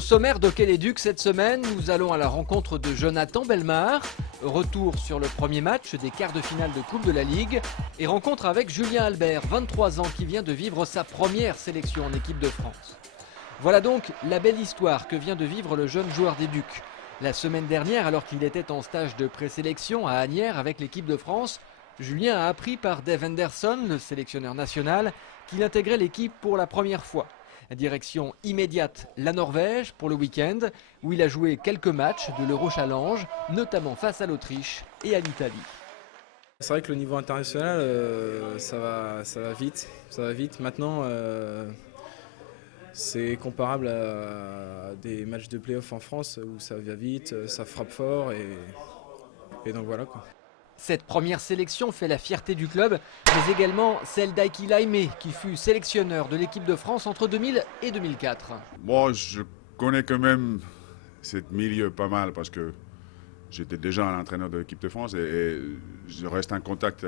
Au sommaire d'Hockey les Ducs cette semaine, nous allons à la rencontre de Jonathan Bellemare. Retour sur le premier match des quarts de finale de Coupe de la Ligue. Et rencontre avec Julien Albert, 23 ans, qui vient de vivre sa première sélection en équipe de France. Voilà donc la belle histoire que vient de vivre le jeune joueur des Ducs. La semaine dernière, alors qu'il était en stage de présélection à Asnières avec l'équipe de France, Julien a appris par Dave Henderson, le sélectionneur national, qu'il intégrait l'équipe pour la première fois. Direction immédiate la Norvège pour le week-end, où il a joué quelques matchs de l'Euro Challenge, notamment face à l'Autriche et à l'Italie. C'est vrai que le niveau international, ça va vite. Ça va vite. Maintenant, c'est comparable à des matchs de play-off en France où ça va vite, ça frappe fort et donc voilà quoi. Cette première sélection fait la fierté du club, mais également celle d'Heikki Laimé, qui fut sélectionneur de l'équipe de France entre 2000 et 2004. Moi, je connais quand même ce milieu pas mal parce que j'étais déjà un entraîneur de l'équipe de France et je reste en contact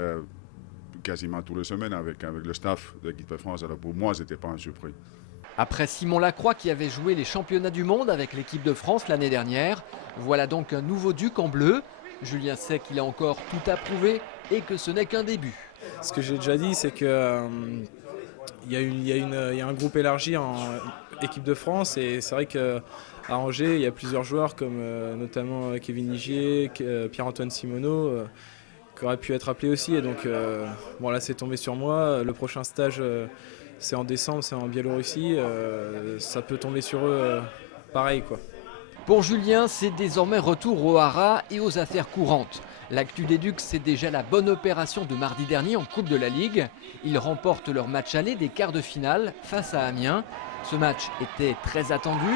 quasiment toutes les semaines avec le staff de l'équipe de France. Alors pour moi, ce n'était pas un surprise. Après Simon Lacroix qui avait joué les championnats du monde avec l'équipe de France l'année dernière, voilà donc un nouveau Duc en bleu. Julien sait qu'il a encore tout à prouver et que ce n'est qu'un début. Ce que j'ai déjà dit, c'est que il y a un groupe élargi en équipe de France et c'est vrai qu'à Angers, il y a plusieurs joueurs comme notamment Kevin Ligier, Pierre-Antoine Simoneau qui auraient pu être appelés aussi. Et donc bon, là, c'est tombé sur moi. Le prochain stage, c'est en décembre, c'est en Biélorussie. Ça peut tomber sur eux pareil, quoi. Pour Julien, c'est désormais retour au haras et aux affaires courantes. L'actu des Ducs, c'est déjà la bonne opération de mardi dernier en Coupe de la Ligue. Ils remportent leur match aller des quarts de finale face à Amiens. Ce match était très attendu.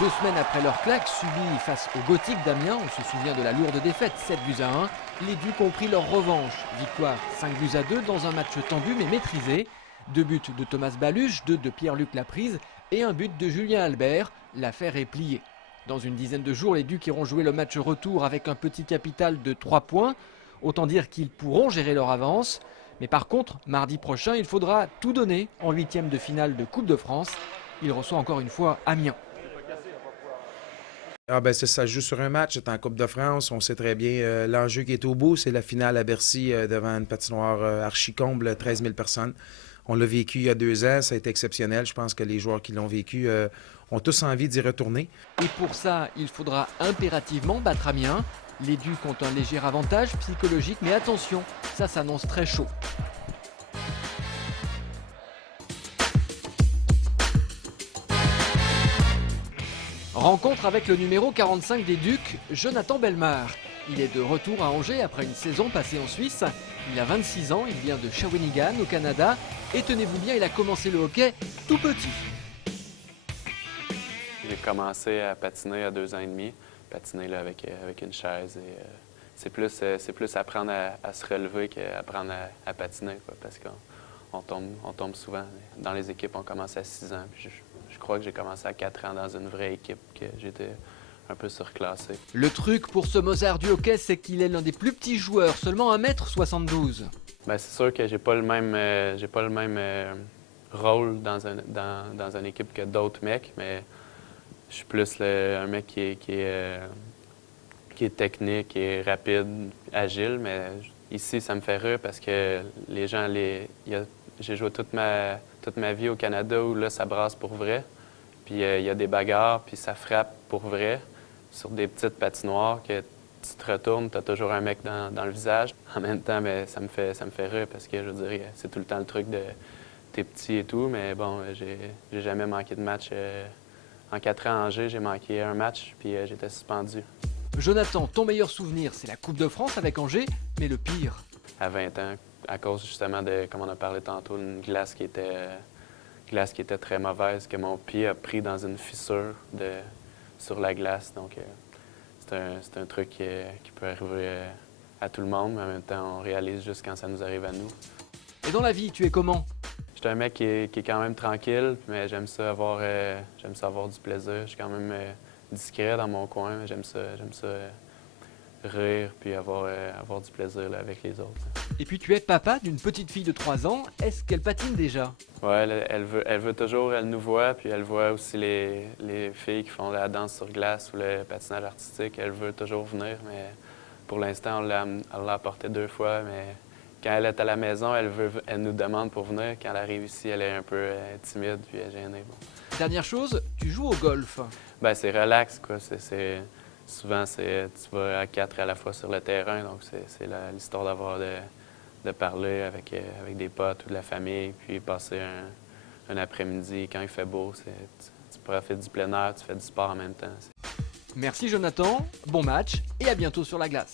2 semaines après leur claque subie face au Gothique d'Amiens, on se souvient de la lourde défaite 7-1, les Ducs ont pris leur revanche. Victoire 5-2 dans un match tendu mais maîtrisé. 2 buts de Thomas Baluch, 2 de Pierre-Luc Laprise et un but de Julien Albert. L'affaire est pliée. Dans une dizaine de jours, les Ducs iront jouer le match retour avec un petit capital de 3 points. Autant dire qu'ils pourront gérer leur avance. Mais par contre, mardi prochain, il faudra tout donner en 8e de finale de Coupe de France. Il reçoit encore une fois Amiens. Ça se joue sur un match, c'est en Coupe de France, on sait très bien l'enjeu qui est au bout, c'est la finale à Bercy devant une patinoire archi-comble, 13 000 personnes. On l'a vécu il y a 2 ans, ça a été exceptionnel. Je pense que les joueurs qui l'ont vécu ont tous envie d'y retourner. Et pour ça, il faudra impérativement battre Amiens. Les Ducs ont un léger avantage psychologique, mais attention, ça s'annonce très chaud. Rencontre avec le numéro 45 des Ducs, Jonathan Bellemare. Il est de retour à Angers après une saison passée en Suisse. Il a 26 ans, il vient de Shawinigan au Canada. Et tenez-vous bien, il a commencé le hockey tout petit. J'ai commencé à patiner à 2 ans et demi, patiner là, avec une chaise. C'est plus apprendre à se relever qu'apprendre à patiner, quoi, parce qu'on tombe souvent. Dans les équipes, on commence à 6 ans. Puis je crois que j'ai commencé à 4 ans dans une vraie équipe, que j'étais un peu surclassé. Le truc pour ce Mozart du hockey, c'est qu'il est l'un des plus petits joueurs, seulement 1,72 m. Bien, c'est sûr que j'ai pas le même rôle dans une équipe que d'autres mecs, mais je suis plus un mec qui est technique, qui est rapide, agile, mais ici, ça me fait rire parce que les gens, j'ai joué toute ma vie au Canada où là, ça brasse pour vrai. Puis il y a des bagarres, puis ça frappe pour vrai sur des petites patinoires que tu te retournes, tu as toujours un mec dans le visage. En même temps, mais ça me fait rire parce que, je veux dire, c'est tout le temps le truc de t'es petit et tout, mais bon, j'ai jamais manqué de match. En 4 ans à Angers, j'ai manqué un match, puis j'étais suspendu. Jonathan, ton meilleur souvenir, c'est la Coupe de France avec Angers, mais le pire? À 20 ans, à cause justement de, comme on a parlé tantôt, une glace qui était très mauvaise, que mon pied a pris dans une fissure sur la glace. Donc, c'est un truc qui peut arriver à tout le monde, mais en même temps, on réalise juste quand ça nous arrive à nous. Et dans la vie, tu es comment? Je suis un mec qui est quand même tranquille, mais j'aime ça avoir du plaisir. Je suis quand même discret dans mon coin, mais j'aime ça rire puis avoir du plaisir là, avec les autres. Et puis tu es papa d'une petite fille de 3 ans. Est-ce qu'elle patine déjà? Oui, elle veut toujours, elle nous voit, puis elle voit aussi les filles qui font la danse sur glace ou le patinage artistique. Elle veut toujours venir, mais pour l'instant, on l'a apporté 2 fois, mais quand elle est à la maison, elle nous demande pour venir. Quand elle arrive ici, elle est un peu timide puis elle est gênée. Bon. Dernière chose, tu joues au golf. Ben, c'est relax, quoi. Souvent, tu vas à 4 à la fois sur le terrain, donc c'est l'histoire d'avoir de parler avec des potes ou de la famille, puis passer un après-midi quand il fait beau. Tu profites du plein air, tu fais du sport en même temps. Merci Jonathan, bon match et à bientôt sur la glace.